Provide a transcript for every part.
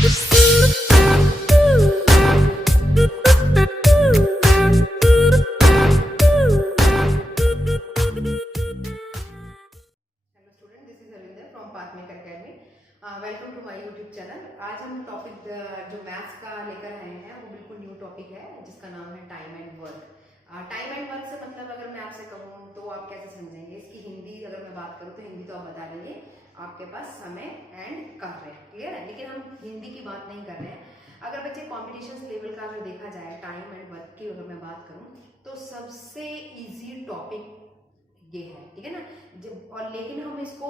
Student, this is Ravinder from Pathmaker academy. Welcome to my YouTube channel. आज हम topic जो maths का लेकर आए हैं वो बिल्कुल न्यू टॉपिक है जिसका नाम है time and work. Time and work से मतलब अगर मैं आपसे कहूँ तो आप कैसे समझेंगे इसकी हिंदी? अगर मैं बात करूँ तो हिंदी तो आप बता देंगे, आपके पास समय एंड कार्य, क्लियर है। लेकिन हम हिंदी की बात नहीं कर रहे हैं। अगर बच्चे कॉम्पिटिशन लेवल का जो देखा जाए टाइम एंड वर्क की अगर मैं बात करूँ तो सबसे इजी टॉपिक ये है, ठीक है ना। जब और लेकिन हम इसको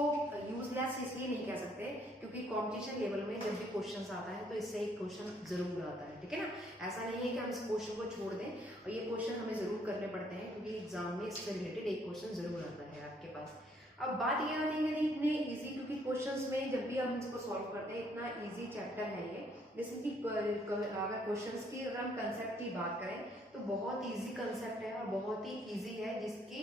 यूजलेस इसलिए नहीं कह सकते क्योंकि कंपटीशन लेवल में जब भी क्वेश्चन आता है तो इससे एक क्वेश्चन जरूर आता है, ठीक है ना। ऐसा नहीं है कि हम इस क्वेश्चन को छोड़ दें, और ये क्वेश्चन हमें जरूर करने पड़ते हैं क्योंकि एग्जाम में इससे रिलेटेड एक क्वेश्चन जरूर आता है आपके पास। अब बात ये आती है कि इतने इजी, क्योंकि क्वेश्चंस में जब भी हम इसको सॉल्व करते हैं इतना इजी चैप्टर है ये। जैसे कि अगर क्वेश्चंस की अगर हम कंसेप्ट की बात करें तो बहुत इजी कंसेप्ट है और बहुत ही इजी है, जिसकी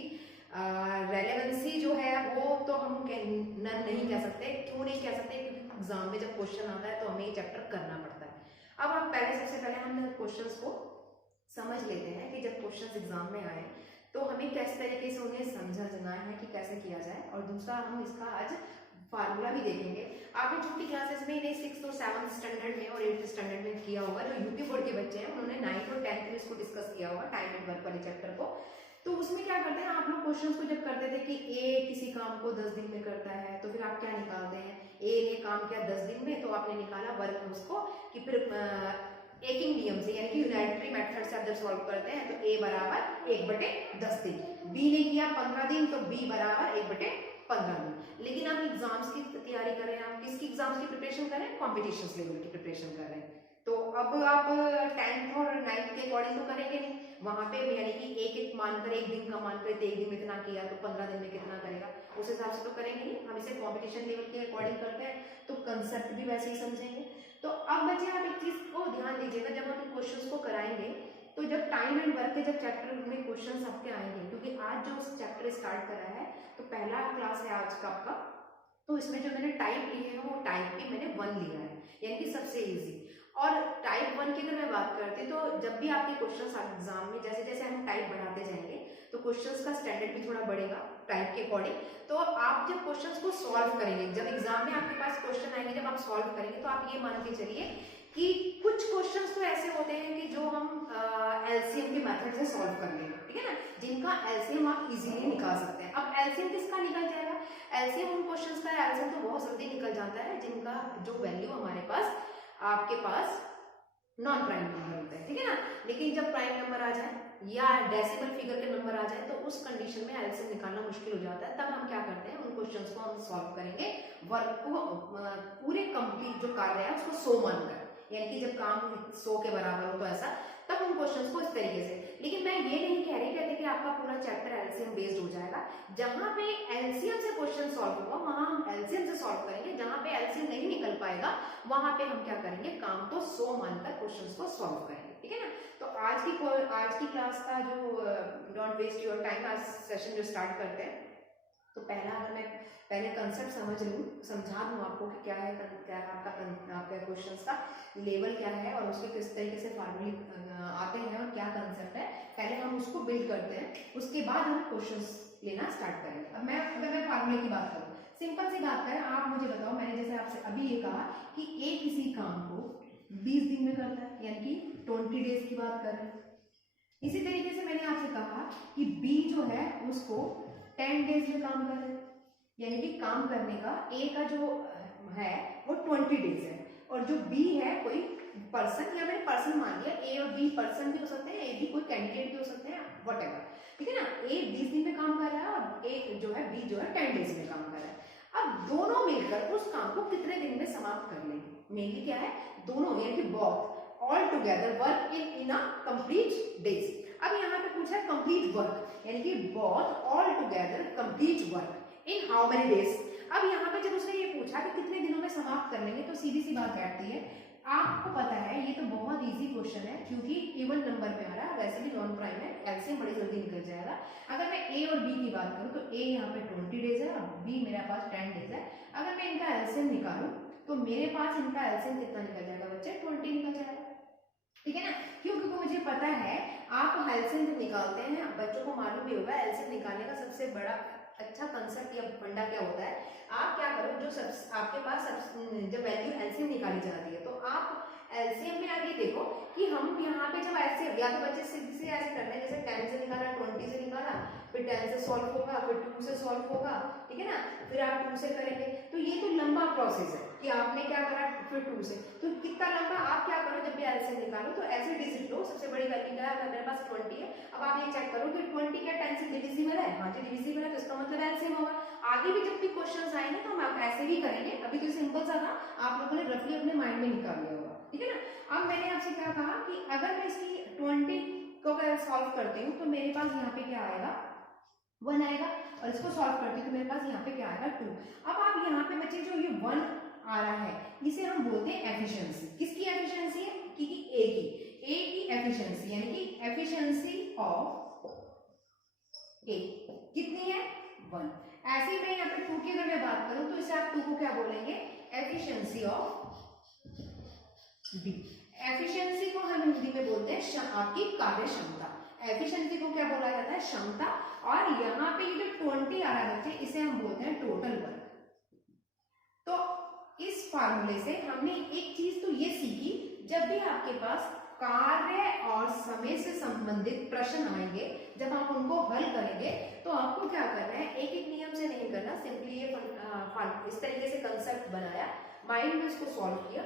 रेलेवेंसी जो है वो तो हम नहीं कह सकते। क्यों नहीं कह सकते? क्योंकि एग्जाम में जब क्वेश्चन आता है तो हमें ये चैप्टर करना पड़ता है। अब आप सबसे पहले हम क्वेश्चंस को समझ लेते हैं कि जब क्वेश्चंस एग्जाम में आए तो हमें किस तरीके से उन्हें समझना है कि कैसे किया जाए, और दूसरा हम इसका आज फार्मूला भी देखेंगे। आपने छोटी क्लासेस में इन्हें 6th और 7th स्टैंडर्ड में और 8th स्टैंडर्ड में किया होगा। जो यूपी बोर्ड के बच्चे हैं उन्होंने 9th और 10th में इसको डिस्कस किया होगा, टाइम एंड वर्क वाले चैप्टर को। तो उसमें क्या करते हैं आप लोग क्वेश्चंस को जब करते थे कि ए किसी काम को 10 दिन में करता है तो फिर आप क्या निकालते हैं? ए ने काम किया 10 दिन में तो आपने निकाला वर्क उसको कि फिर एक ही नियम से यानी कि यूनिटरी मेथड से आप जब सॉल्व करते हैं तो ए बराबर 1/10 दिन, बी ने किया 15 दिन तो बी बराबर 1/15 दिन। लेकिन आप एग्जाम्स की तैयारी करें, आप किसकी एग्जाम्स की प्रिपरेशन करें? कॉम्पिटिशन लेवल की प्रिपरेशन कर रहे हैं। तो अब आप 10th और 9th के अकॉर्डिंग तो करेंगे नहीं, वहां पे यानी कि एक मानकर एक दिन का मानकर एक दिन में इतना किया तो 15 दिन में कितना करेगा, उस हिसाब से तो करेंगे नहीं। हम इसे कंपटीशन लेवल के अकॉर्डिंग करते हैं तो कंसेप्ट भी वैसे ही समझेंगे। तो अब बच्चे आप एक चीज को ध्यान दीजिएगा, जब हम क्वेश्चंस को कराएंगे तो जब टाइम एंड वर्क के जब चैप्टर में क्वेश्चंस आपके आएंगे, क्योंकि आज जो चैप्टर स्टार्ट करा है तो पहला क्लास है आज का आपका, तो इसमें जो मैंने टाइप लिए हैं वो टाइप भी मैंने 1 लिया है, यानी कि सबसे इजी। और टाइप 1 की अगर मैं बात करती हूँ तो जब भी आपके क्वेश्चंस एग्जाम में जैसे जैसे हम टाइप बढ़ाते जाएंगे तो क्वेश्चंस का स्टैंडर्ड भी थोड़ा बढ़ेगा टाइप के अकॉर्डिंग। तो आप जब क्वेश्चंस को सॉल्व करेंगे, जब एग्जाम में आपके पास क्वेश्चन आएंगे, जब आप सॉल्व करेंगे तो आप ये मान के चलिए कि कुछ क्वेश्चंस तो ऐसे होते हैं कि जो हम एलसीएम के मेथड से सॉल्व कर लेंगे, ठीक है ना, जिनका एलसीएम आप इजीली निकाल सकते हैं। अब एलसीएम किसका निकल जाएगा? एलसीएम उन क्वेश्चंस का एलसीएम तो बहुत जल्दी निकल जाता है जिनका जो वैल्यू हमारे पास आपके पास नॉन प्राइम नंबर होता है, ठीक है ना। लेकिन जब प्राइम नंबर आ जाए या डेसिमल फिगर के नंबर आ जाए तो उस कंडीशन में एलसीएम निकालना मुश्किल हो जाता है। तब हम क्या करते हैं, उन क्वेश्चंस को हम सॉल्व करेंगे वर्क को पूरे कंप्लीट जो कार्य है उसको 100 मानकर, यानी कि जब काम 100 के बराबर हो तो ऐसा, तब उन क्वेश्चंस को इस तरीके से। लेकिन मैं ये नहीं कह रही कहते कि आपका पूरा चैप्टर एलसीएम बेस्ड हो जाएगा। जहां पे एलसीएम से क्वेश्चन सॉल्व होगा वहां हम एलसीएम से सॉल्व करेंगे, जहां पे एलसीएम नहीं निकल पाएगा वहां पे हम क्या करेंगे, काम को 100 मानकर क्वेश्चंस को सॉल्व करेंगे, ठीक है ना। तो आज की क्लास का जो डोंट वेस्ट योर टाइम, आज सेशन जो स्टार्ट करते हैं तो पहला अगर मैं पहले कंसेप्ट समझा दूं आपको कि क्या है, क्या आपका क्वेश्चंस का लेवल क्या है और उसके किस तरीके से फार्मूले आते हैं और क्या कंसेप्ट है, पहले हम उसको बिल्ड करते हैं, उसके बाद हम क्वेश्चंस लेना स्टार्ट करेंगे। अब अगर मैं फार्मूले की बात करूं, सिंपल सी बात है, आप मुझे बताओ, मैंने जैसे आपसे अभी ये कहा कि ए किसी काम को 20 दिन में करता है, यानी कि 20 डेज की बात कर रहे हैं। इसी तरीके से मैंने आपसे कहा कि बी जो है उसको 10 डेज में काम कर रहे हैं, यानी कि काम करने का ए का जो है वो 20 डेज है, और जो बी है कोई पर्सन, या मैंने पर्सन मान लिया, ए और बी पर्सन भी हो सकते हैं, ए बी कोई कैंडिडेट भी हो सकते हैं, व्हाटएवर, ठीक है ना। ए 20 दिन में काम कर रहा है और ए जो है बी जो है 10 डेज में काम कर रहा है। अब दोनों मिलकर उस काम को कितने दिन में समाप्त कर लेंगे? मेनली क्या है, दोनों यानी कि both all together work in a complete days. अब यहाँ पे पूछा है कंप्लीट वर्क, यानी कि both all together complete work in how many days. अब यहाँ पे जब उसने ये पूछा कि कितने दिनों में समाप्त कर लेंगे तो सीधी सी बात बैठती है, आपको पता है ये तो बहुत इजी क्वेश्चन है क्योंकि इवन नंबर में आ रहा है, वैसे भी नॉन प्राइम है, एलसीएम बड़ी जल्दी निकल जाएगा। अगर मैं ए और बी की बात करूं तो ए यहाँ पे 20 डेज है और बी मेरे पास 10 डेज है। अगर मैं इनका एलसीएम निकालूं तो मेरे पास इनका एलसीएम कितना निकल जाएगा बच्चे, 20 निकल जाएगा। ठीक है ना, क्योंकि मुझे पता है आप एलसीएम जब निकालते हैं, बच्चों को मालूम भी होगा एलसीएम निकालने का सबसे बड़ा अच्छा कंसेप्ट या फंडा क्या होता है। आप क्या करो, जो सब आपके पास जब वैल्यू एलसीएम निकाली जाती है तो आप एलसीएम में आगे देखो कि हम यहाँ पे जब ऐसे या तो बच्चे सीधे से ऐसे करते हैं, जैसे 10 से निकाला, 20 से निकाला, फिर 10 से सॉल्व होगा, फिर 2 से सॉल्व होगा, ठीक है ना, फिर आप 2 से करेंगे। तो ये तो लंबा प्रोसेस है कि आपने क्या करा, फिर 2 से, तो कितना लंबा। आप क्या करो, जब भी एलसीएम निकालो तो ऐसे डिजिट लो, सबसे बड़ी वैल्यू क्या है, मेरे पास 20 है। अब आप ये चेक करो कि 20 क्या 10 से डिविजिबल है, हाँ जी डिविजिबल है, तो इसका मतलब एलसीएम होगा। आगे भी जब भी क्वेश्चंस आएंगे तो हम ऐसे भी करेंगे। अभी तो सिंपल सा था, आप लोगों ने रफली अपने माइंड में निकाल लिया होगा, ठीक है ना। अब मैंने आपसे क्या कहा कि अगर मैं इसकी 20 को अगर सॉल्व करती हूँ तो मेरे पास यहाँ पे क्या आएगा, 1 आएगा, और इसको सॉल्व करती हूँ तो मेरे पास यहाँ पे क्या आएगा, 2। अब आप यहाँ पे बच्चे जो ये 1 आ रहा है, इसे हम बोलते हैं एफिशिएंसी। किसकी एफिशिएंसी है, कि ए की एफिशिएंसी, यानी कि एफिशिएंसी ऑफ ए कितनी है, 1। ऐसे ही मैं यहाँ पे 2 की अगर मैं बात करूं तो इसे आप 2 को क्या बोलेंगे, एफिशिएंसी ऑफ बी। एफिशिएंसी को हम हिंदी में बोलते हैं आपकी कार्य क्षमता। एफिशिएंसी को क्या बोला जाता है, क्षमता। और यहाँ पे ये जो 20 आ रहा है बच्चे, इसे हम बोलते हैं टोटल वर्क। तो इस फार्मूले से हमने एक चीज तो ये सीखी, जब भी आपके पास कार्य और समय से संबंधित प्रश्न आएंगे, जब आप उनको हल करेंगे तो आपको क्या करना है, एक एक नियम से नहीं करना, सिंपली ये इस तरीके से कंसेप्ट बनाया, माइंड में इसको सॉल्व किया,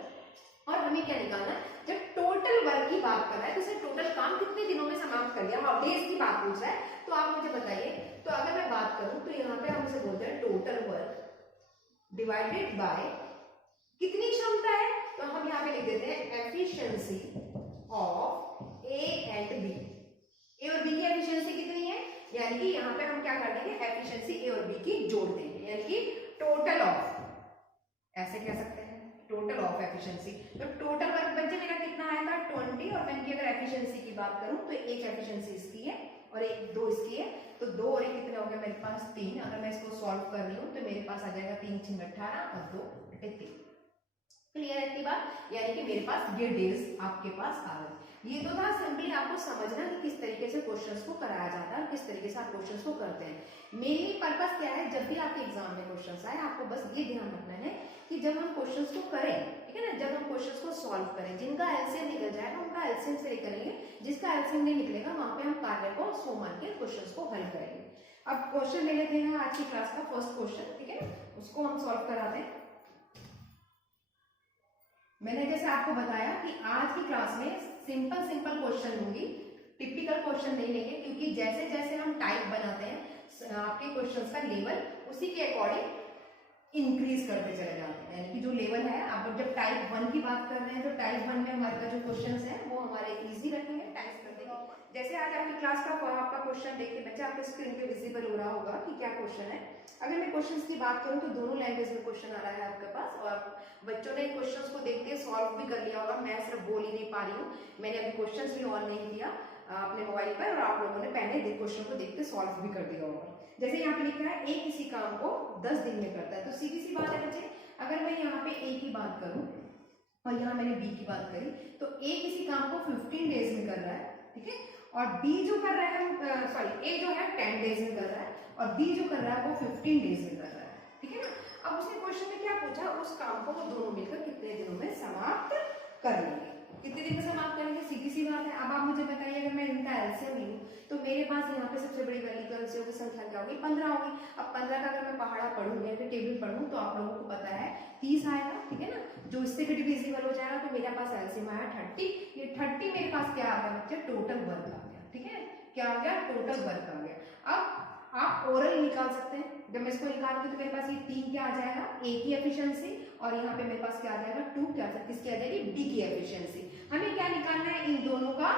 और हमें क्या निकालना है, जब टोटल वर्क की बात कर रहा है तो इसे टोटल काम कितने दिनों में समाप्त कर दिया, हाँ डेज की बात पूछ रहा है, तो आप मुझे बताइए। तो अगर मैं बात करूं तो यहाँ पे हम इसे बोलते हैं टोटल वर्क डिवाइडेड बाय कितनी क्षमता है, तो हम यहाँ पे लिख देते हैं efficiency of A and B. A और बी की एफिशिएंसी कितनी है, यानी कि यहाँ पे हम क्या कर देंगे, एफिशिएंसी ए और बी की जोड़ देंगे, यानी कि टोटल ऑफ, ऐसे कह सकते हैं टोटल ऑफ एफिशिएंसी। तो टोटल वर्क बच्चे मेरा कितना आया था, 20, और मैं इनकी अगर एफिशिएंसी की बात करूं तो एक एफिशिएंसी इसकी है और एक 2 इसकी है, तो 2 और 1 कितने हो गए मेरे पास, 3। अगर मैं इसको सॉल्व कर रही हूँ तो मेरे पास आ जाएगा 3 × 18 और 2 × 3। क्लियर है इतनी बात, यानी कि मेरे पास ये डेज आपके पास आ गए। ये तो था सिंपली आपको समझना कि किस तरीके से क्वेश्चंस को कराया जाता है, किस तरीके से आप क्वेश्चंस को करते हैं। मेनली पर्पस क्या है, जब भी आपके एग्जाम में क्वेश्चंस आए आपको बस ये ध्यान रखना है कि जब हम क्वेश्चंस को करें, ठीक है ना, जब हम क्वेश्चंस को सॉल्व करें, जिनका एलसीएम निकल जाएगा उनका एलसीएम से करेंगे, जिसका एलसीएम नहीं निकलेगा वहां पे हम कार्य को सो मान के क्वेश्चंस को हल करेंगे। अब क्वेश्चन ले लेते हैं आज की क्लास का फर्स्ट क्वेश्चन, ठीक है, उसको हम सॉल्व कराते हैं। मैंने जैसे आपको बताया कि आज की क्लास में सिंपल क्वेश्चन लूंगी, टिपिकल क्वेश्चन नहीं लेंगे, क्योंकि जैसे जैसे हम टाइप बनाते हैं आपके क्वेश्चंस का लेवल उसी के अकॉर्डिंग इंक्रीज करते चले जाते हैं, यानी कि जो लेवल है, आप जब टाइप 1 की बात कर रहे हैं तो टाइप 1 में हमारे जो क्वेश्चंस हैं वो हमारे इजी रखेंगे, टाइप कर देंगे। जैसे आज आपकी क्लास का आपका क्वेश्चन देखिए बच्चे, आपके स्क्रीन पे विजिबल हो रहा होगा कि क्या क्वेश्चन है। अगर मैं क्वेश्चंस की बात करूं तो दोनों लैंग्वेज में क्वेश्चन आ रहा है आपके पास, और बच्चों ने क्वेश्चंस को देख के सॉल्व भी कर लिया होगा। मैं सिर्फ बोल ही नहीं पा रही हूँ, मैंने अभी क्वेश्चंस भी ऑन नहीं किया अपने मोबाइल पर, और आप लोगों ने पहले क्वेश्चन को देख के सॉल्व भी कर दिया होगा। जैसे यहाँ पे लिखा है ए किसी काम को 10 दिन में करता है, तो सीधी सी बात है बच्चे, अगर मैं यहाँ पे ए की बात करूं और यहाँ मैंने बी की बात करी, तो ए किसी काम को 15 डेज में कर रहा है, ठीक है, और बी जो कर रहा है, सॉरी ए जो है 10 डेज में कर रहा है, और बी जो कर रहा है वो 15 डेज में कर रहा है, ठीक है ना। अब उसने क्वेश्चन में क्या पूछा, उस काम को वो दोनों मिलकर कितने दिनों में समाप्त कर लेंगे, कितने दिन में समाप्त करेंगे, सीधी सी बात है। अब आप मुझे बताइए, अगर मैं इनका एलसीएम लूं तो मेरे पास यहाँ पे सबसे बड़ी वैल्यू तो एलसीएम की संख्या क्या होगी, 15 होगी। अब 15 का अगर मैं पहाड़ा पढ़ूंगी या फिर टेबल पढ़ूं तो आप लोगों को पता है 30 आएगा, ठीक है ना, जो इससे भी डिविजिबल हो जाएगा, तो मेरे पास एलसीएम आया 30। ये 30 मेरे पास क्या आ गया बच्चे, टोटल वर्क आ गया, ठीक है, क्या आ गया, टोटल वर्क आ गया। अब आप ओरल निकाल सकते हैं, जब मैं इसको निकालती हूँ तो मेरे पास ये 3 क्या आ जाएगा, ए की एफिशिएंसी, और यहाँ पे मेरे पास क्या आ जाएगा 2, क्या किसकी आ जाएगी, बी की एफिशिएंसी। हमें क्या निकालना है, इन दोनों का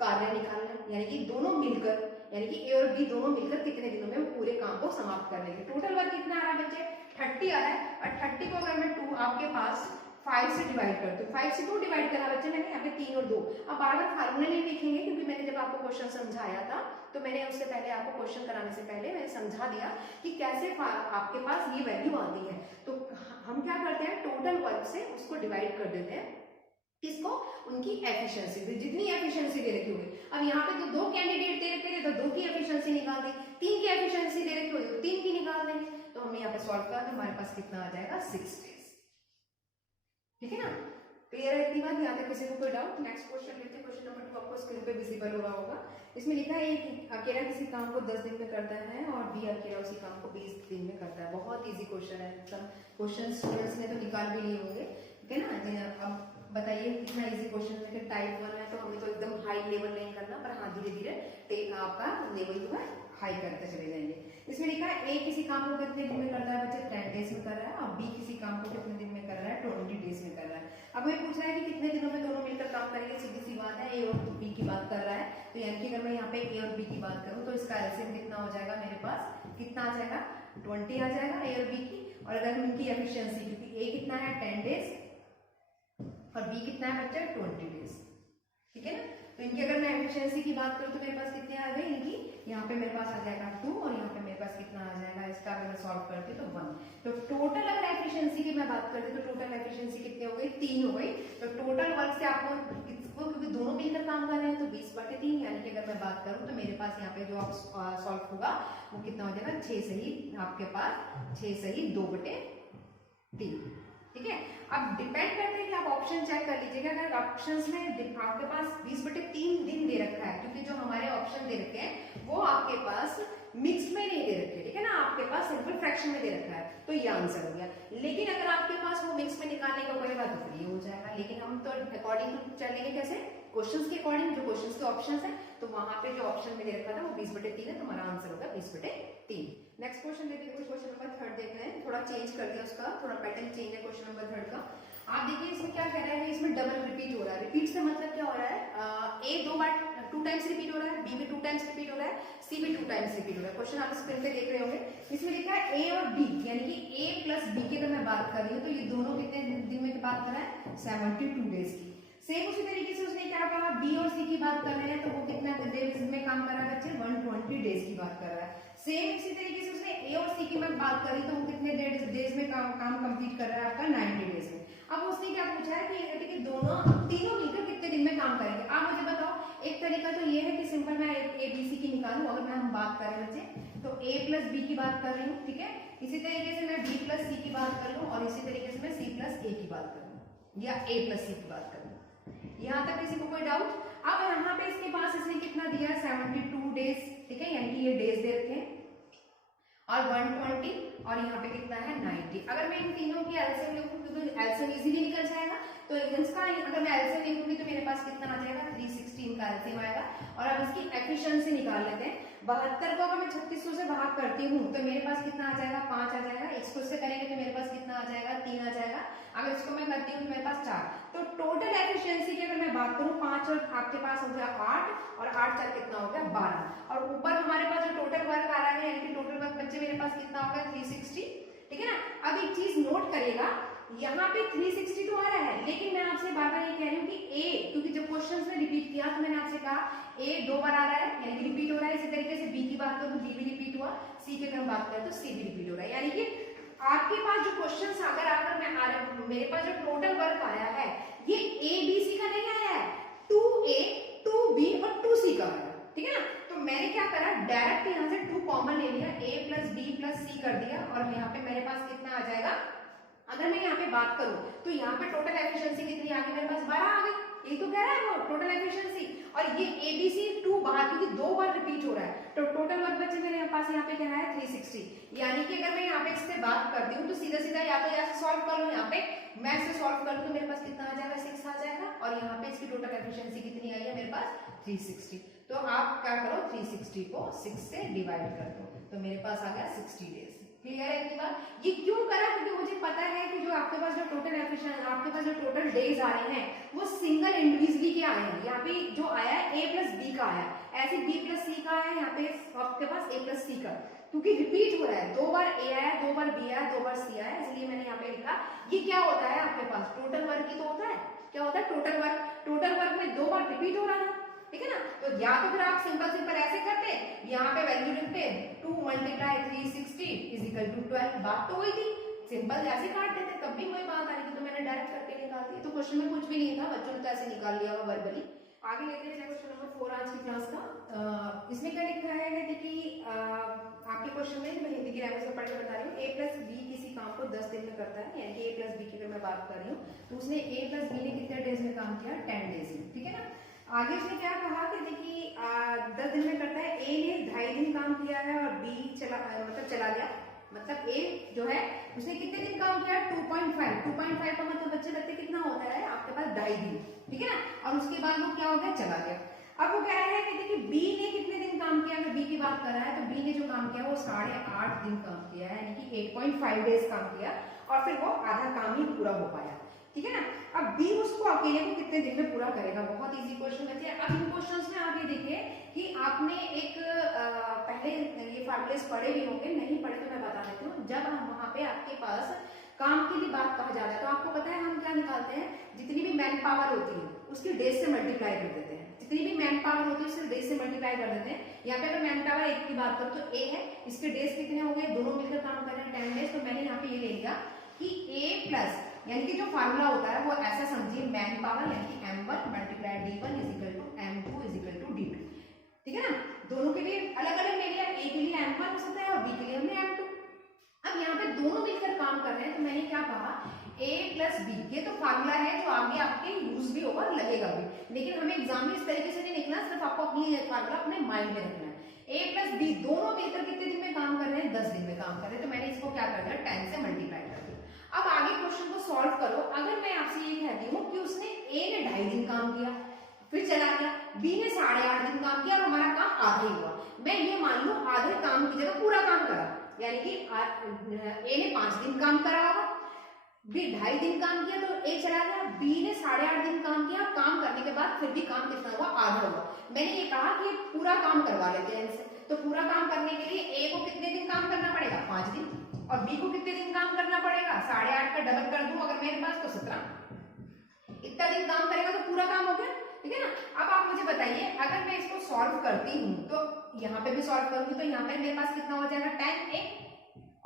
कार्य निकालना है, यानी कि दोनों मिलकर, यानी कि ए और बी दोनों मिलकर कितने दिनों में वो पूरे काम को समाप्त कर लेंगे। टोटल वर्क कितना आ रहा है बच्चे, 30 आ रहा है, और 30 को अगर मैं 2 आपके पास 5 से डिवाइड करती हूँ, 5 से 2 डिवाइड करा बच्चे मैंने, यहाँ पे 3 और 2। अब बार बार फार्मूले नहीं लिखेंगे, क्योंकि मैंने जब आपको क्वेश्चन समझाया था तो मैंने उससे पहले आपको क्वेश्चन कराने से पहले मैंने समझा दिया कि कैसे आपके पास ये वैल्यू आती है। तो हम क्या करते हैं, टोटल वर्क से उसको डिवाइड कर देते हैं, किसको, उनकी एफिशिएंसी, जितनी एफिशिएंसी दे रखी होगी। अब यहाँ पे तो 2 कैंडिडेट दे रखे थे तो 2 की एफिशिएंसी निकाल दी, 3 की एफिशिएंसी दे रखी होगी तो 3 की निकाल देंगे। तो हमने यहाँ पे सॉल्व करा तो हमारे पास कितना आ जाएगा, 6 डेज। ठीक है ना, क्लियर है इतनी बात? यहाँ तक किसी को कोई डाउट? नेक्स्ट क्वेश्चन लेते हैं, क्वेश्चन नंबर 2 आपको स्क्रीन पे विजिबल हो रहा होगा। इसमें लिखा है एक अकेला किसी काम को 10 दिन में करता है और बी अकेला उसी काम को 20 दिन में करता है। बहुत इजी क्वेश्चन है, सब क्वेश्चन स्टूडेंट्स ने तो निकाल भी लिए होंगे। ठीक है ना, अब बताइए कितना इजी क्वेश्चन है। टाइप 1 है तो हमें तो एकदम हाई लेवल नहीं करना, पर हाँ धीरे धीरे आपका लेवल जो है हाई करते चले जाएंगे। इसमें लिखा है ए किसी काम को कितने दिन में करता है बच्चे, 10 डेज में कर रहा है, और बी किसी काम को कितने दिन में कर रहा है, 20 डेज में कर रहा है। अब हमें पूछ रहा है कि कितने दिनों में दोनों मिलकर काम करेंगे। सीधी सी बात है, ए और बी की बात कर रहा है, तो यानी कि अगर मैं यहाँ पे ए और बी की बात करूँ तो इसका एलसीएम कितना हो जाएगा, मेरे पास कितना आ जाएगा, 20 आ जाएगा ए और बी की। और अगर इनकी एफिशिएंसी, क्योंकि ए कितना है 10 डेज और बी कितना है बच्चा 20 डेज, ठीक है ना, तो इनकी अगर मैं एफिशिएंसी की बात करूं तो मेरे पास कितने आ गए इनकी, यहाँ पे मेरे पास आ जाएगा 2 और यहाँ पे मेरे पास कितना आ जाएगा, इसका अगर मैं सॉल्व करती तो 1। तो टोटल अगर एफिशिएंसी की मैं बात करती तो टोटल एफिशिएंसी कितनी हो गई, 3 हो गई। तो टोटल वर्क से आपको किसको, क्योंकि दोनों मिलकर काम कर रहे हैं तो 20/3, यानी कि अगर मैं बात करूं तो मेरे पास यहाँ पे जो आप सॉल्व होगा वो कितना हो जाएगा, 6 सही आपके पास 6 सही 2/3। ठीक है, अब डिपेंड करते हैं कि आप ऑप्शन चेक कर लीजिएगा। अगर ऑप्शंस में आपके पास 20/3 दिन दे रखा है, क्योंकि जो हमारे ऑप्शन दे रखे हैं वो आपके पास मिक्स्ड में नहीं दे रखे, ठीक है ना, आपके पास सिंपल फ्रैक्शन में दे रखा है, तो ये आंसर हो गया। लेकिन अगर आपके पास वो मिक्स में निकालने का कोई बात तो ये हो जाएगा। लेकिन हम तो अकॉर्डिंग टू चलेंगे कैसे, क्वेश्चंस के अकॉर्डिंग, जो क्वेश्चंस के ऑप्शंस है तो वहां पे जो ऑप्शन में दे रखा था वो 20/3 है, तो हमारा आंसर होगा 20/3। नेक्स्ट क्वेश्चन देखते हैं, क्वेश्चन नंबर 3 देख रहे हैं, थोड़ा चेंज कर दिया उसका, थोड़ा पैटर्न चेंज है क्वेश्चन नंबर 3 का। आप देखिए इसमें क्या कह रहा है, इसमें डबल रिपीट हो रहा है। रिपीट से मतलब क्या हो रहा है, ए 2 टाइम्स रिपीट हो रहा है, बी भी 2 टाइम्स रिपीट हो रहा है, सी भी 2 टाइम्स रिपीट हो रहा है। क्वेश्चन आप स्क्रीन पे देख रहे होंगे, इसमें लिखा है ए और बी, यानी कि ए प्लस बी की अगर मैं बात कर रही हूँ तो ये दोनों कितने दिन में बात कर रहा है, 72 डेज की। सेम उसी तरीके से उसने क्या कहा, बी और सी की बात कर रहे हैं तो वो कितना डेज में काम कर रहा है बच्चे, 120 डेज की बात कर रहा है। सेम इसी तरीके से उसने ए और सी की मैं बात करी तो वो कितने डेज में काम कंप्लीट कर रहा है आपका, 90 डेज में। अब उसने क्या पूछा है कि दोनों तीनों मिलकर कितने दिन में काम करेंगे। आप मुझे बताओ, एक तरीका तो ये है कि सिंपल मैं ए बी सी की निकालूं, अगर हम बात करें बच्चे तो ए प्लस बी की बात कर रही हूँ, ठीक है, इसी तरीके से मैं बी प्लस सी की बात कर लूँ और इसी तरीके से मैं सी प्लस ए की बात कर लूँ या ए प्लस सी की बात कर लूँ। यहाँ तक किसी को कोई डाउट? अब यहाँ पे इसके पास इसने कितना दिया, 72 डेज, ठीक है, यानी कि ये डेज दे रखे हैं, और 120 और यहाँ पे कितना है 90। अगर मैं इन तीनों की एलसीएम लिखूं, क्योंकि एलसीएम इजीली निकल जाएगा, तो इसका अगर मैं एलसीएम लिखूंगी तो मेरे पास कितना आ जाएगा, 316 का एलसीएम आएगा। और अब इसकी एफिशिएंसी निकाल लेते हैं। 72 को अगर मैं 3600 से भाग करती हूँ तो मेरे पास कितना आ जाएगा, 5 आ जाएगा। इसको से करेंगे तो मेरे पास कितना आ जाएगा, 3 आ जाएगा। अगर इसको मैं करती हूँ तो मेरे पास 4। तो टोटल एफिशिएंसी की अगर मैं बात करूँ, 5 और आपके पास हो गया 8 और 8 4 कितना हो गया 12। और ऊपर हमारे पास जो टोटल वर्क आ रहा है, यानी कि टोटल वर्क बच्चे मेरे पास कितना होगा 360, ठीक है ना। अब एक चीज नोट करिएगा, यहाँ पे 360 तो आ रहा है, लेकिन मैं आपसे बार बार ये कह रही हूँ कि ए, क्योंकि जब क्वेश्चंस में रिपीट किया तो मैंने आपसे कहा ए 2 बार आ रहा है, यानी कि रिपीट हो रहा है। इसी तरीके से बी की बात करूँ तो बी भी रिपीट हुआ, सी की अगर बात करें तो सी भी रिपीट हो रहा है। यानी कि आपके पास जो क्वेश्चन अगर मेरे पास जो टोटल वर्क आया है ये ए बी सी का नहीं आया है, 2A 2B और 2C का आया, ठीक है ना। तो मैंने क्या करा, डायरेक्ट यहाँ से 2 कॉमन ले लिया, A plus B plus C कर दिया, और यहाँ पे मेरे पास कितना आ जाएगा, अगर मैं यहाँ पे बात करूँ तो यहाँ पे टोटल एफिशिएंसी कितनी आ गई, मेरे पास 12 आ गई। ये तो कह रहा है वो टोटल एफिशिएंसी, और ये ABC 2 बार, क्योंकि 2 बार रिपीट हो रहा है, तो टोटल वर्क बच्चे मेरे पास यहाँ पे क्या है 360। यानी कि अगर मैं यहाँ पे इससे बात करती हूँ तो सीधा सीधा या तो यहाँ से सॉल्व कर लूँ, यहाँ पे मैं इससे सॉल्व कर लूँ तो मेरे पास कितना आ जाएगा 6 आ जाएगा, और यहाँ पे इसकी टोटल एफिशिएंसी कितनी आई है मेरे पास 360। तो आप क्या करो, 360 को 6 से डिवाइड कर दो, तो मेरे पास आ गया 60 डेज। क्लियर है इतनी बात? ये क्यों करा, क्योंकि मुझे पता है कि जो आपके पास जो टोटल एफिशिएंसी, आपके पास जो टोटल डेज आ रहे हैं वो सिंगल इंडिविजुअली के आए हैं। यहाँ पे जो आया है A प्लस बी का आया, ऐसे B प्लस सी का आया, यहाँ पे आपके पास A प्लस सी का, क्योंकि रिपीट हो रहा है, 2 बार A आया, 2 बार B आया, 2 बार C आया, इसलिए मैंने यहाँ पे लिखा। ये क्या होता है आपके पास टोटल वर्क ही तो होता है, क्या होता है टोटल वर्क में 2 बार रिपीट हो रहा है, ठीक है ना। तो या तो फिर आप सिंपल ऐसे करते, यहाँ पे वैल्यू लिखते 2 × 360 = 12, बात तो वही थी, सिंपल ऐसे काटते थे, तब भी वही बात आ रही थी, तो मैंने डायरेक्ट करके निकाल दिया। तो क्वेश्चन में कुछ भी नहीं था, बच्चों ने तो ऐसे निकाल लिया होगा वर्बली। आगे लेते हैं क्वेश्चन नंबर 4 आज की क्लास का। इसमें क्या लिखा है कि आपके क्वेश्चन में मैं हिंदी ग्रामर से पढ़ के बता रही हूँ, a प्लस बी किसी काम को 10 दिन में करता है, यानी कि a प्लस बी की अगर मैं बात कर रही हूँ तो उसने a प्लस बी ने कितने डेज में काम किया, 10 डेज में, ठीक है ना। आगे उसने क्या कहा कि देखिए 10 दिन में करता है, a ने 2.5 दिन काम किया है और b चला गया, मतलब a जो है उसने कितने दिन काम किया, 2.5 का मतलब बच्चे लगते कितना होता है आपके पास, 2.5 दिन, ठीक है ना। और उसके बाद वो क्या हो गया, चला गया। अब वो कह रहा है कि देखिए बी ने कितने दिन काम किया, अगर बी की बात कर रहा है तो बी ने जो काम किया वो 8.5 दिन काम किया है, यानी कि 8.5 डेज काम किया और फिर वो आधा काम ही पूरा हो पाया, ठीक है ना। अब बी उसको अकेले को कितने दिन में पूरा करेगा, बहुत इजी क्वेश्चन है। अब इन क्वेश्चंस में आप ये देखिए कि आपने एक पहले ये फार्मूलेस पढ़े भी होंगे, नहीं पढ़े तो मैं बता देती हूँ। जब हम वहां पे आपके पास काम की भी बात कहा जाता है तो आपको पता है हम क्या निकालते हैं, जितनी भी मैन पावर होती है उसकी डेज से मल्टीप्लाई कर देते हैं, जितनी भी मैन पावर होती है उसके डेज से मल्टीप्लाई कर देते हैं। यहाँ पे अगर मैन पावर 1 की बात करो तो a है, इसके डेज कितने हो गए, दोनों मिलकर काम कर रहे हैं 10 डेज। तो मैंने यहाँ पे ये ले लिया कि a प्लस, यानी कि जो फार्मूला होता है वो ऐसा समझिए, मैन पावर यानी कि m1 multiply d1 is equal to m2 is equal to d2, ठीक है ना। दोनों के लिए अलग अलग ले लिया, a के लिए m1 हो सकता है और b के लिए हमने m2। अब यहाँ पे दोनों मिलकर काम कर रहे हैं तो मैंने क्या कहा, a प्लस बी, ये तो फार्मूला है जो आगे आपके यूज भी होगा, लगेगा भी, लेकिन हमें एग्जाम में इस तरीके से नहीं लिखना, सिर्फ आपको अपनी फार्मूला अपने माइंड में रखना है। a प्लस बी दोनों मिलकर कितने दिन में काम कर रहे हैं, 10 दिन में काम कर रहे हैं। तो मैंने इसको क्या कर दिया, 10 से मल्टीप्लाई कर दिया। अब आगे क्वेश्चन को सॉल्व करो। अगर मैं आपसे ये कहती हूँ कि उसने a ने 2.5 दिन काम किया फिर चला गया, b ने 8.5 दिन काम किया और हमारा काम आधा ही हुआ, मैं ये मान लू आधे काम की जगह पूरा काम करा, यानी कि a ने 5 दिन काम करा होगा, b 2.5 दिन काम किया तो a चला गया, b ने 8.5 दिन काम किया, काम करने के बाद फिर भी काम कितना हुआ, आधा हुआ। मैंने ये कहा कि पूरा काम करवा लेते हैं इनसे, तो पूरा काम करने के लिए a को कितने दिन काम करना पड़ेगा, 5 दिन, और b को कितने दिन काम करना पड़ेगा, 8.5 का डबल कर दूं अगर मेरे पास तो 17, इतना दिन काम करेगा तो पूरा काम हो गया, ठीक है ना। अब आप मुझे बताइए, अगर मैं इसको सॉल्व करती हूँ तो यहाँ पे भी सॉल्व करूंगी तो यहाँ पे मेरे पास कितना हो जाएगा, 10a,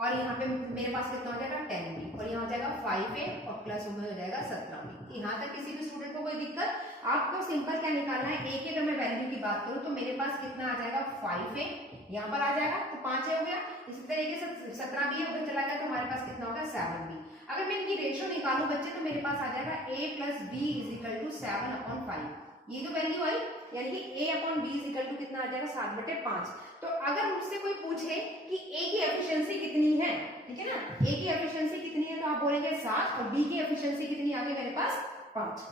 और यहाँ पे मेरे पास कितना हो जाएगा, 10b, और यहाँ हो जाएगा 5a और प्लस हो जाएगा 17b। यहाँ तक किसी भी स्टूडेंट को कोई दिक्कत, आपको सिंपल क्या निकालना है, a की अगर मैं वैल्यू की बात करूँ तो मेरे पास कितना आ जाएगा, 5a, यहाँ पर आ जाएगा तो 5a हो गया, इसी तरीके से 17b उधर चला गया तो हमारे पास कितना होगा, 7b। अगर मैं इनकी रेशियो निकालू बच्चे तो मेरे पास आ जाएगा a plus b is equal to 7/5, ये जो वैल्यू आई यानी कि a upon b is equal to कितना आ जाएगा, 7/5। तो अगर मुझसे कोई पूछे कि a की एफिशिएंसी कितनी है, ठीक है ना, a की एफिशिएंसी कितनी है तो आप बोलेंगे 7, और b की एफिशिएंसी कितनी आ गई मेरे पास, 5।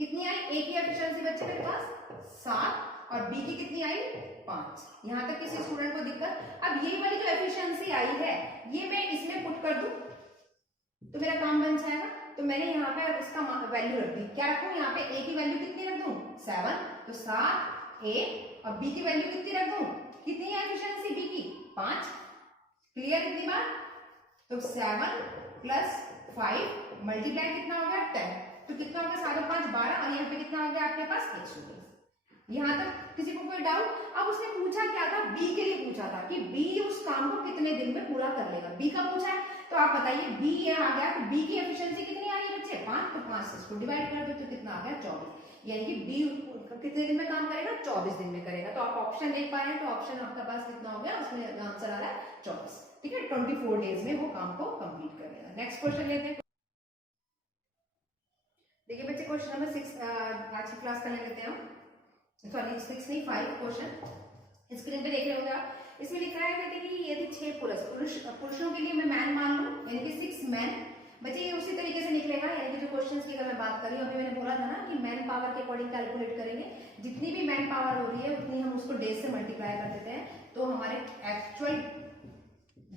कितनी आई a की एफिशिएंसी बच्चे मेरे पास 7 और b की कितनी आई, 5। यहां तक किसी स्टूडेंट को दिक्कत। अब ये वाली जो एफिशिएंसी आई है ये मैं इसमें पुट कर दूं तो मेरा काम बन जाएगा। तो मैंने यहाँ पे इसका वैल्यू रख दी, क्या रखूं, यहाँ पे a की वैल्यू कितनी रख दूं, 7, तो 7a, और b की वैल्यू कितनी रख दूं, कितनी है एफिशिएंसी b की, 5। क्लियर इतनी बात। तो 7 प्लस 5 मल्टीप्लाई कितना हो गया, 10, तो कितना हो गया, 7 और 5 12, और यहाँ पे कितना हो गया आपके पास, 120। यहाँ तक किसी को कोई डाउट। अब उसने पूछा क्या था, बी के लिए पूछा था कि बी उस काम को कितने दिन में पूरा कर लेगा, बी का पूछा है। तो आप बताइए बी यहाँ आ गया तो बी की एफिशिएंसी कितनी आ रही है बच्चे, 5, तो 5 से इसको डिवाइड कर दो तो कितना आ गया, 24, यानी कि बी कितने दिन में काम करेगा, 24 दिन में करेगा। तो आप ऑप्शन देख पा रहे हैं, तो ऑप्शन आपका पास कितना हो गया, उसमें आंसर आ रहा है 24, ठीक है, 24 डेज में वो काम को कंप्लीट करेगा। नेक्स्ट क्वेश्चन लेते हैं। देखिए बच्चे क्वेश्चन नंबर 6 आज की क्लास का ले लेते हैं हम, सॉरी 6 नहीं 5 क्वेश्चन स्क्रीन पे देख रहे होंगे आप। इसमें लिखा है कि यदि 6 पुरुषों के लिए मैं मैन मान लूं, यानी कि 6 मैन, बच्चे ये उसी तरीके से निकलेगा, यानी कि जो क्वेश्चंस की अगर मैं बात करी, अभी मैंने बोला था ना कि मैन पावर के अकॉर्डिंग कैलकुलेट करेंगे, जितनी भी मैन पावर हो रही है उतनी हम उसको डेज से मल्टीप्लाई कर देते हैं, तो हमारे एक्चुअल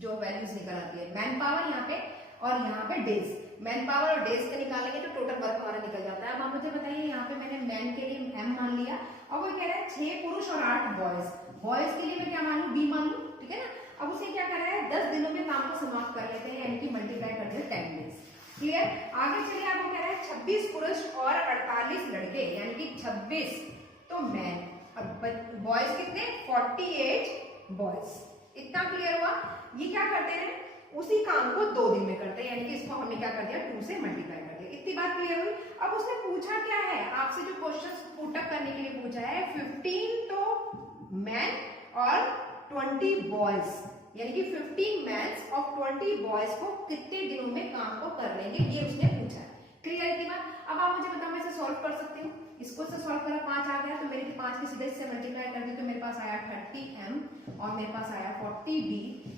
जो वैल्यूज निकल आती है, मैन पावर यहाँ पे और यहाँ पे डेज, मैन पावर और डेज का निकालेंगे तो टोटल वर्क हमारा निकल जाता है। अब आप मुझे बताइए, यहाँ पे मैंने मैन के लिए m मान लिया और वो कह रहा है 6 पुरुष और 8 बॉयज, बॉयज के लिए मैं क्या मान लू, b मान लू, ठीक है ना। अब उसे क्या कर रहा है, 10 दिनों में काम को समाप्त कर लेते हैं, यानी कि मल्टीप्लाई कर देते हैं 10 डेज। क्लियर। आगे चलिए, आपको कह रहा है 26 पुरुष और 48 लड़के, यानी कि 26 तो मैन, अब बॉयज कितने, 48 बॉयज। इतना क्लियर हुआ। ये क्या करते हैं, उसी काम को 2 दिन में करते हैं, यानी कि इसको हमने क्या कर दिया 2 से मल्टीप्लाई कर दिया। इतनी बात क्लियर हुई। अब उसने पूछा क्या है आपसे, जो क्वेश्चन पुटअप करने के लिए पूछा है 15 तो मैन और 20 बॉयज, यानी कि 15 मैन्स और 20 बॉयज को कितने दिनों में काम को कर लेंगे, ये उसने पूछा है। क्लियर है की बात। अब आप मुझे बताओ मैं इसे सॉल्व कर सकती हूँ। इसको से सॉल्व करा 5 आ गया तो मेरे 5 के सीधे इससे मल्टीप्लाई कर दी तो मेरे पास आया 30m और मेरे पास आया 40b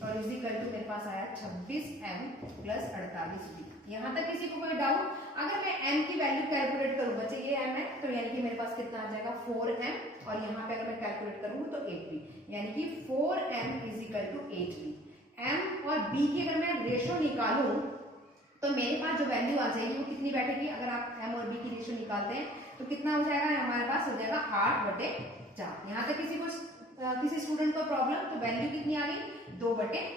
और इज इक्वल टू मेरे पास आया 26m प्लस 48b। यहाँ तक किसी को कोई डाउट? अगर मैं m की वैल्यू कैलकुलेट करूँ, बच्चे ये m है तो यानी कि मेरे पास कितना आ जाएगा 4m और यहाँ पे अगर मैं कैलकुलेट करूँ तो 8b, यानी कि 4m is equal to 8b। m और b की अगर मैं रेशो निकालूं तो मेरे पास जो वैल्यू आ जाएगी वो कितनी बैठेगी? अगर आप m और b की रेशो निकालते हैं तो कितना हो जाएगा? हमारे पास हो जाएगा 8/4। यहाँ तक किसी को किसी स्टूडेंट को प्रॉब्लम? तो वैल्यू कितनी आ गई? 2/1।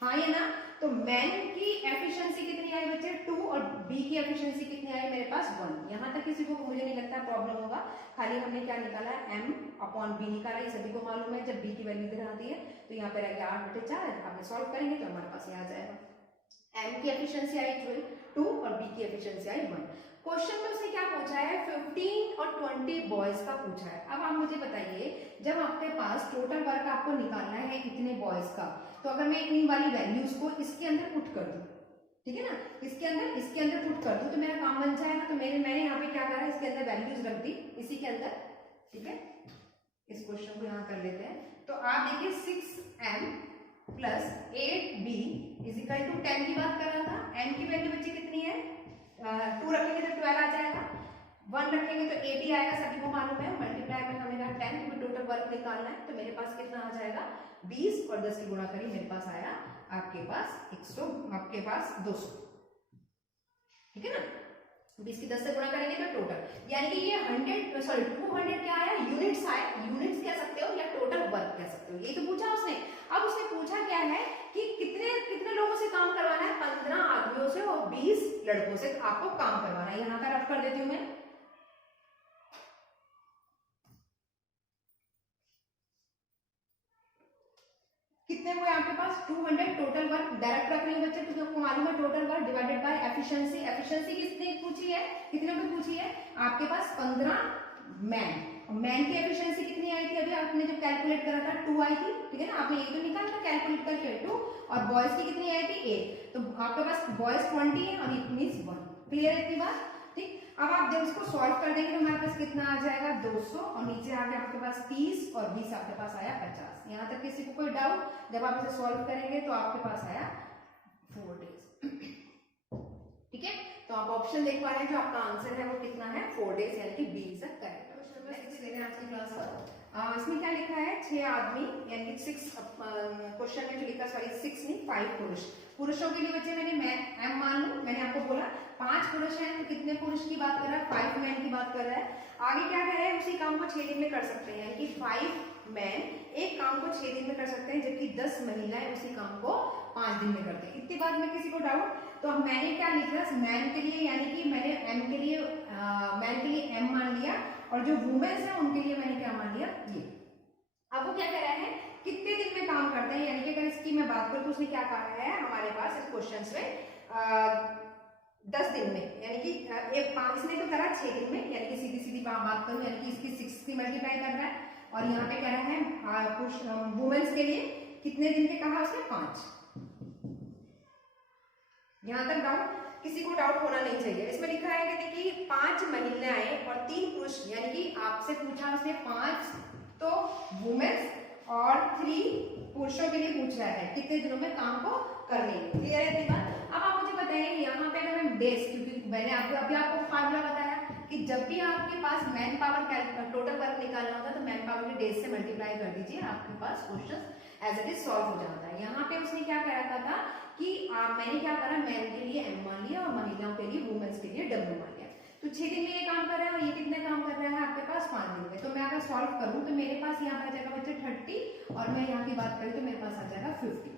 हाँ या ना? तो मैन की एफिशिएंसी कितनी आई बच्चे? 2 और बी की एफिशिएंसी कितनी आई? मेरे पास 1। यहाँ तक किसी को मुझे नहीं लगता प्रॉब्लम होगा। खाली हमने क्या निकाला है? m/b निकाला, ये सभी को मालूम है। जब b की वैल्यू इधर आती है तो यहाँ पे रह गया 8/4। आपने सॉल्व करेंगे तो हमारे पास ये आ जाएगा। m की एफिशिएंसी आई 2 और b की एफिशिएंसी आई 1। क्वेश्चन में उसने क्या पूछा है? 15 और 20 बॉयज का पूछा है। अब आप मुझे बताइए, जब आपके पास टोटल वर्क आपको निकालना है इतने बॉयज का, तो अगर मैं इन वाली वैल्यूज को इसके अंदर पुट कर दूं, ठीक है ना, इसके अंदर पुट कर दूं तो मेरा काम बन जाएगा। तो मैंने यहाँ पे क्या करा, इसके अंदर वैल्यूज रख दी इसी के अंदर, ठीक है। इस क्वेश्चन को यहाँ कर लेते हैं। तो आप देखिए 6m plus 8b is equal to 10 की बात कर रहा था। m की वैल्यू बच्चे कितनी है? 2 रखेंगे तो 12 आ जाएगा, 1 रखेंगे तो 80 आएगा, सभी को मालूम है। मल्टीप्लाई में हमने कहा 10 क्योंकि टोटल वर्क निकालना है। तो मेरे पास कितना आ जाएगा? 20 और 10 की गुणा करी, मेरे पास आया आपके पास 100, आपके पास 200, ठीक है ना। 20 की 10 से गुणा करेंगे तो टोटल, यानी कि ये 200 क्या आया? यूनिट्स आए। यूनिट्स कह सकते हो या टोटल वर्क कह सकते हो, ये तो पूछा उसने। अब उसने पूछा क्या है कि कितने लोगों से काम करवाना है? 15 आदमियों से और 20 लड़कों से आपको काम करवाना है। यहाँ का रफ कर देती हूँ मैं। कितने हुए आपके पास? 200 टोटल वर्क। डायरेक्ट रख रही हूँ बच्चे क्योंकि आपको मालूम है total work divided by efficiency. Efficiency कितनी पूछी है? कितने को पूछी है? आपके पास 15 मैन। मैन की एफिशिएंसी कितनी आई थी? अभी आपने जब कैलकुलेट करा था 2 आई थी, ठीक है ना। आपने ये तो निकाला था कैलकुलेट करके 2, और बॉयज की कितनी आई थी? 8। तो आपके पास बॉयज 20 है और इट मींस 1। क्लियर है इतनी बात? ठीक। अब आप जब इसको सॉल्व कर देंगे तो हमारे पास कितना आ जाएगा? 200 और नीचे आ गया आपके पास 30 और 20 आपके पास आया 50। यहाँ तक किसी को कोई डाउट? जब आप इसे सॉल्व करेंगे तो आपके पास आया 4 डेज, ठीक है। तो आप ऑप्शन देख पा रहे हैं, जो आपका आंसर है वो कितना है? 4 डेज, यानी कि बी इज करेक्ट। आज की क्लास का इसमें क्या लिखा है? 6 आदमी, यानी कि 6 क्वेश्चन में जो लिखा, सॉरी 6 नहीं 5 पुरुष। पुरुषों के लिए बच्चे मैंने एम मान लूं, मैंने आपको बोला 5 पुरुष हैं तो कितने पुरुष की बात कर रहा है? 5 मैन की बात कर रहा है। आगे क्या कह रहा है? उसी काम को 6 दिन में कर सकते हैं, यानी कि 5 मैन एक काम को 6 दिन में कर सकते हैं, जबकि 10 महिलाएं उसी काम को 5 दिन में करते हैं। इतनी बात में किसी को डाउट? तो मैंने क्या लिखा मैन के लिए, यानी कि मैंने एम के लिए मैन के लिए एम मान लिया, और जो वुमेन्स है उनके लिए मैंने क्या मान लिया? ये। अब वो क्या कह रहा है? कितने दिन में काम करते हैं, यानी कि अगर इसकी मैं बात करूं तो उसने क्या कहा है हमारे पास इस क्वेश्चन में 10 दिन में, यानी कि इसने तो करा 6 दिन में, यानी कि सीधी बात करूं, यानी कि इसकी 6 से मल्टीप्लाई कर रहा है। और यहाँ पे कह रहा है वुमेन्स के लिए कितने दिन के कहा उसने? 5। यहाँ तक डाउट? किसी को डाउट होना नहीं चाहिए। इसमें लिखा है कि देखिए 5 महिलाएं और 3 पुरुष, यानी कि आपसे पूछा उसने 5 तो वुमेन्स और 3 पुरुषों के लिए पूछ रहा है कितने दिनों में काम को कर लेंगे। क्लियर है बात? अब आप मुझे बताइए यहाँ पे अगर मैं डेज, क्योंकि मैंने अभी आपको फार्मूला बताया कि जब भी आपके पास मैन पावर टोटल वर्क निकालना होता है तो मैन पावर के डेज से मल्टीप्लाई कर दीजिए, आपके पास question as it is solve हो जाता है। यहाँ पे उसने क्या कह रखा था कि मैंने क्या करा, मैन के लिए एम मान लिया और महिलाओं के लिए वुमेन्स के लिए डब्ल्यू मान लिया। तो 6 दिन में ये काम कर रहा है और ये कितने काम कर रहा है आपके पास? 5 दिन में। तो मैं अगर सॉल्व करूं तो मेरे पास यहाँ पर आ जाएगा बच्चे 30, और मैं यहाँ की बात करूँ तो मेरे पास आ जाएगा 50।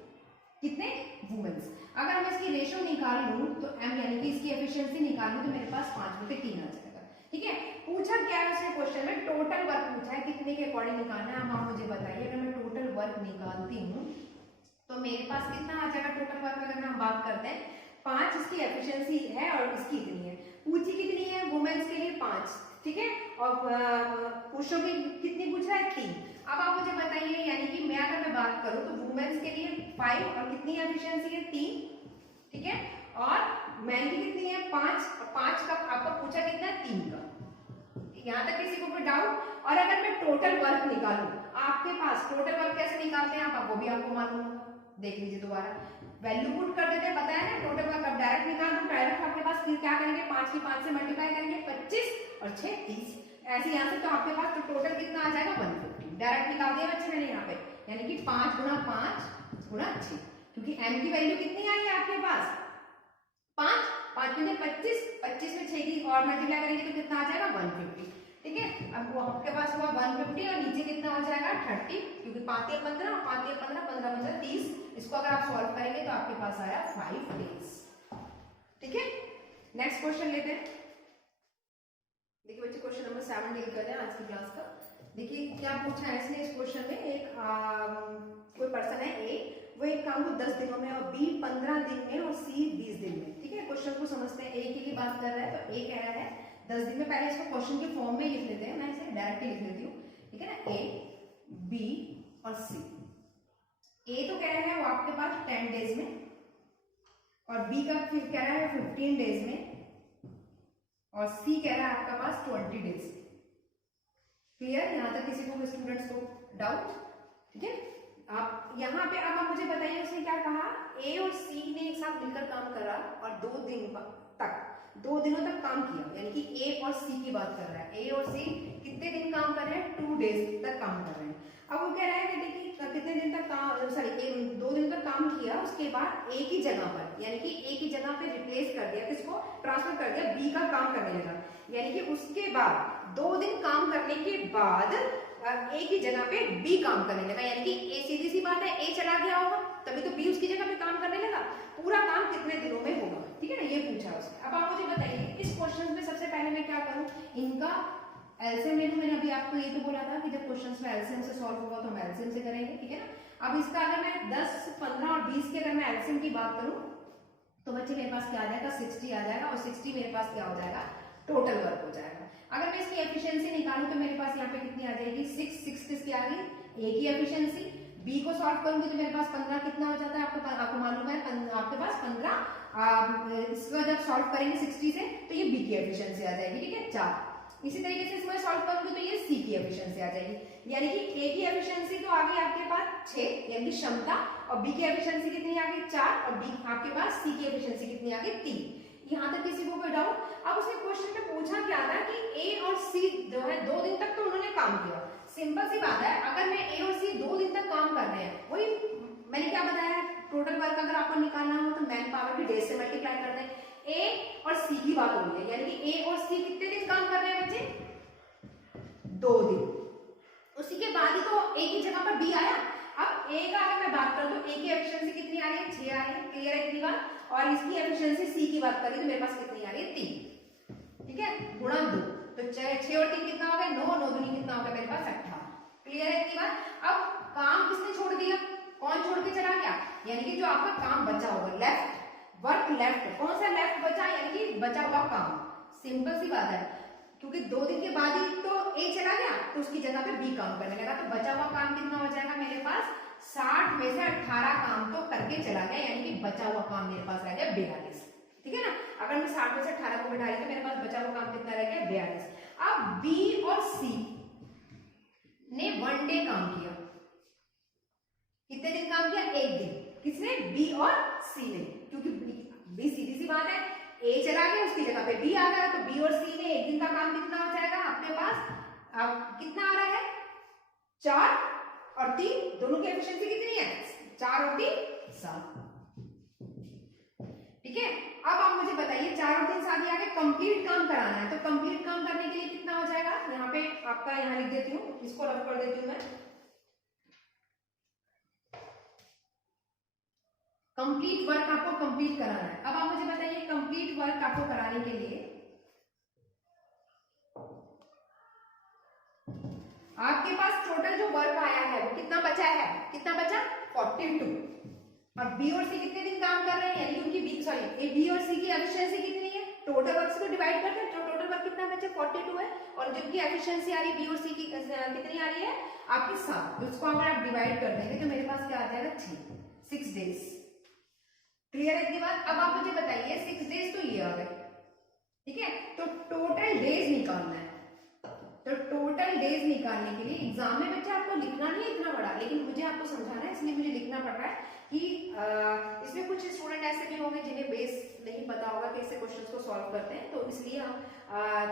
कितने? वुमेन्स। अगर मैं इसकी रेशो निकाल लूं तो एम, यानी कि इसकी एफिशिएंसी निकाल लूं तो मेरे पास 5/3 आ जाएगा, ठीक है। पूछा क्या है उसने क्वेश्चन में? टोटल वर्क पूछा है, कितने के अकॉर्डिंग निकालना है। अब आप मुझे बताइए, अगर मैं टोटल वर्क निकालती हूँ तो मेरे पास कितना आ जाएगा टोटल वर्क अगर हम बात करते हैं 5 इसकी एफिशिएंसी है और इसकी इतनी है। पूछी कितनी है वुमेन्स के लिए 5, ठीक है, और पुरुषों की कितनी पूछा है 3। अब आप मुझे बताइए यानी कि मैं अगर मैं बात करूं तो वुमेन्स के लिए 5 और कितनी एफिशिएंसी है 3, ठीक है, और मैन की कितनी है 5 और 5 का आपको पूछा कितना है 3 का। यहाँ तक किसी को कोई डाउट? और अगर मैं टोटल वर्क निकालूं आपके पास टोटल वर्क कैसे निकालते हैं आप वो भी आपको मालूम होगा, देख लीजिए दोबारा। वैल्यू पुट कर देते हैं, बताया ना टोटल वर्क। अब डायरेक्ट निकाल दो, डायरेक्ट आपके पास फिर क्या करेंगे 5 की 5 से मल्टीप्लाई करेंगे 25 और 6 30 ऐसे यहाँ से, तो आपके पास तो टोटल कितना आ जाएगा 150। डायरेक्ट निकाल दिया बच्चे मैंने यहाँ पे, यानी कि 5 गुणा 5 गुणा 6, क्योंकि m की वैल्यू कितनी आई है आपके पास 5, 5 में 25, 25 में 6 की और मल्टीप्लाई करेंगे तो कितना आ जाएगा 150, ठीक है। अब वो आपके पास हुआ 150 और नीचे कितना हो जाएगा 30, क्योंकि 5 या 15 और 5 या 15 15 15 30, इसको अगर आप सॉल्व करेंगे तो आपके पास आया 5 days, ठीक है। नेक्स्ट क्वेश्चन लेते हैं। देखिए बच्चे क्वेश्चन नंबर 7 डील करते हैं आज की क्लास का। देखिए क्या पूछा है इसने इस क्वेश्चन में, एक कोई पर्सन है ए, वो एक काम को 10 दिनों में और बी 15 दिन में और सी 20 दिन में, ठीक है। क्वेश्चन को समझते हैं, ए की बात कर रहा है तो ए कह रहा है 10 दिन में। पहले इसको क्वेश्चन के फॉर्म में लिख लेते हैं, मैं इसे डायरेक्टली लिख लेती हूँ, ठीक है ना। ए बी और सी, ए तो कह रहा है वो आपके पास 10 डेज में और बी का फिर कह रहा है 15 डेज में और सी कह रहा है आपका पास 20 डेज। क्लियर? यहां तक किसी को स्टूडेंट्स को डाउट? ठीक है। आप यहाँ पे अब आप मुझे बताइए उसने क्या कहा, ए और सी ने एक साथ मिलकर काम करा और 2 दिनों तक काम किया, यानी कि ए और सी की बात कर रहा है। ए और सी कितने दिन काम कर रहे हैं 2 डेज तक काम कर रहे हैं। अब वो कह रहा है कि देखिए कितने दिन तक काम 2 दिन तक काम किया, उसके बाद ए की जगह पर यानी कि ए की जगह पे रिप्लेस कर दिया, किसको ट्रांसफर कर दिया, बी का काम करने लगा। यानी कि उसके बाद 2 दिन काम करने के बाद ए की जगह पे बी काम करने लगा, यानी कि ए सीधी सी बात है ए चला गया होगा तभी तो बी उसकी जगह पे काम करने लगा। पूरा काम कितने दिनों में होगा, ठीक है ना, ये पूछा उसने। अब आप मुझे बताइए इस क्वेश्चन में सबसे पहले मैं क्या करूं, इनका एलसीएम ले लूं। मैंने अभी आपको ये तो बोला था कि जब क्वेश्चंस में एलसीएम से सॉल्व होगा तो हम एलसीएम से करेंगे, ठीक है ना। अब इसका अगर मैं 10, 15 और 20 की अगर मैं एलसीएम की बात करूं तो बच्चे मेरे पास क्या आ जाएगा 60 आ जाएगा और 60 मेरे पास क्या हो जाएगा टोटल वर्क हो जाएगा। अगर मैं इसकी एफिशिएंसी निकालूं तो मेरे पास यहाँ पे कितनी आ जाएगी 6 किसकी आ गई, ए की एफिशिएंसी। बी को सॉल्व करूंगी तो मेरे पास 15 कितना हो जाता है आपको मालूम है, आपके पास 15 इसको जब सॉल्व करेंगे 60 से तो ये बी की एफिशिएंसी आ जाएगी, ठीक है 4। इसी तरीके से इसको सॉल्व करूंगी तो ये सी की एफिशिएंसी आ जाएगी, यानी कि ए की एफिशिएंसी तो आ गई आपके पास 6 यानी कि क्षमता, और बी की एफिशिएंसी कितनी आ गई 4, और बी आपके पास सी की एफिशिएंसी कितनी आ गई 3। यहाँ तक किसी को कोई डाउट? अब उसने क्वेश्चन में पूछा क्या था कि ए और सी जो है 2 दिन तक तो उन्होंने काम किया। सिंपल सी बात है, अगर मैं ए और सी 2 दिन तक काम कर रहे हैं, वही मैंने क्या बताया टोटल वर्क अगर आपको निकालना हो तो मैन पावर की डेज से मल्टीप्लाई कर दें। ए और सी की बात हो रही है, यानी कि ए और सी कितने दिन काम कर रहे हैं बच्चे 2 दिन। उसी के बाद ही तो ए की जगह पर बी आया। अब ए का अगर मैं बात करूं तो ए की एफिशिएंसी कितनी आ रही है 6 आ रही है, क्लियर है इतनी बात। और इसकी एफिशिएंसी सी की बात करें तो मेरे पास कितनी आ रही है 3, ठीक है, गुणा 2, तो 6 और 3 कितना हो गया 9, 9 दूनी कितना हो गया मेरे पास 18, क्लियर है इतनी बात। अब काम किसने छोड़ दिया, कौन छोड़ के चला गया, यानी कि जो आपका काम बचा होगा लेफ्ट वर्क, लेफ्ट कौन सा लेफ्ट बचा, यानी कि बचा हुआ काम। सिंपल सी बात है, क्योंकि 2 दिन के बाद ही तो ए चला गया तो उसकी जगह पे बी काम करने लगा, तो बचा हुआ काम कितना हो जाएगा मेरे पास 60 में से 18 काम तो करके चला गया, यानी कि बचा हुआ काम मेरे पास रह गया 42, ठीक है ना। अगर मैं 60 में से 18 को घटा रही तो मेरे पास बचा हुआ काम कितना रह गया 42। अब बी और सी ने 1 डे काम किया, कितने दिन काम किया 1 दिन, किसने बी और सी ने, क्योंकि बी सीधी सी बात है ए चला गया उसकी जगह पे बी आ गया, तो बी और सी ने 1 दिन का काम कितना हो जाएगा आपके पास, अब कितना आ रहा है 4 और 3, दोनों की एफिशिएंसी कितनी है 4 और 3 7, ठीक है। अब आप मुझे बताइए 4 और 3 7 आगे कंप्लीट काम कराना है, तो कंप्लीट काम करने के लिए कितना हो जाएगा, यहाँ पे आपका यहाँ लिख देती हूँ, इसको रफ कर देती हूँ मैं। कंप्लीट वर्क आपको कंप्लीट कराना है। अब आप मुझे बताइए कंप्लीट वर्क आपको कराने के लिए आपके पास टोटल जो वर्क आया है वो कितना बचा है, कितना बचा 42, अब बी और सी कितने दिन काम कर रहे हैं, यानी उनकी बी और सी की एफिशिएंसी कितनी है, टोटल वर्क को डिवाइड करते हैं तो टोटल वर्क कितना बचे 42 है, और जिनकी एफिशिएंसी आ रही है बी और सी की कितनी आ रही है आपकी 7, उसको अगर आप डिवाइड कर देंगे तो मेरे पास क्या आ जाएगा 6 डेज। क्लियर है? इसके बाद अब आप मुझे बताइए 6 डेज तो ये आ गए, ठीक है, तो टोटल डेज निकालना है। तो टोटल डेज निकालने के लिए एग्जाम में बच्चे आपको लिखना नहीं है इतना बड़ा, लेकिन मुझे आपको समझाना है इसलिए मुझे लिखना पड़ रहा है कि इसमें कुछ स्टूडेंट ऐसे भी होंगे जिन्हें बेस नहीं पता होगा कि ऐसे क्वेश्चंस को सॉल्व करते हैं, तो इसलिए हम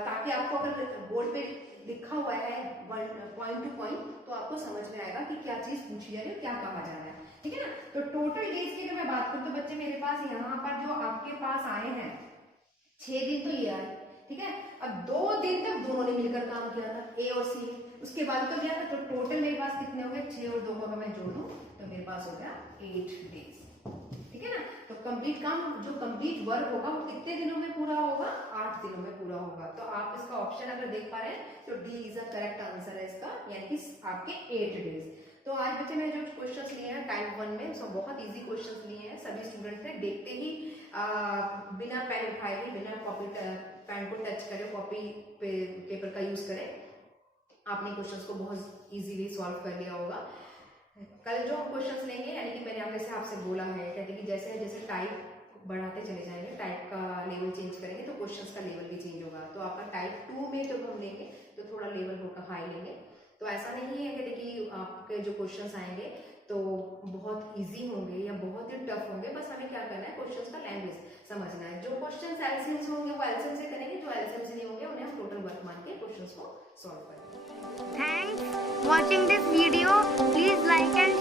ताकि आपको अगर बोर्ड पे लिखा हुआ है पॉइंट टू पॉइंट तो आपको समझ में आएगा कि क्या चीज पूछी जा रही है, क्या कहा जा रहा है, ठीक है ना। तो टोटल डेज की अगर मैं बात करूं तो बच्चे मेरे पास यहाँ पर जो आपके पास आए हैं 6 दिन तो ये आए, ठीक है। अब 2 दिन तक दोनों ने मिलकर काम किया था, ए और सी, उसके बाद तो क्या था, तो टोटल मेरे पास कितने हो गए 6 और 2 को अगर मैं जोड़ दूं तो मेरे पास हो गया 8 डेज, ठीक है ना। तो कंप्लीट काम जो कंप्लीट वर्क होगा वो कितने दिनों में पूरा होगा, 8 दिनों में पूरा होगा। तो आप इसका ऑप्शन अगर देख पा रहे हैं तो D is a correct answer है इसका, यानी कि आपके 8 डेज। तो आज बच्चे मैंने जो क्वेश्चंस लिए हैं टाइप 1 में उसमें बहुत इजी क्वेश्चंस लिए हैं, सभी स्टूडेंट ने देखते ही बिना पेन उठाए हुए, बिना कॉपी पेन को टच करे, कॉपी पेपर का यूज करें, आपने क्वेश्चंस को बहुत इजीली सॉल्व कर लिया होगा। कल जो हम क्वेश्चंस लेंगे, यानी कि मैंने जैसे आपसे बोला है, कहते कि जैसे जैसे टाइप बढ़ाते चले जाएंगे, टाइप का लेवल चेंज करेंगे तो क्वेश्चंस का लेवल भी चेंज होगा। तो आपका टाइप 2 में जब हम लेंगे तो थोड़ा लेवल होगा हाई लेंगे। तो ऐसा नहीं है कहते कि आपके जो क्वेश्चंस आएंगे तो बहुत इजी होंगे या बहुत ही टफ होंगे, बस हमें क्या करना है क्वेश्चंस का लैंग्वेज समझना है। जो क्वेश्चंस एलसीएम से होंगे वो एलसीएम से करेंगे, जो एलसीएम से नहीं होंगे उन्हें हम टोटल वर्क मान के क्वेश्चंस को सॉल्व करेंगे। Thanks watching this video. Please like and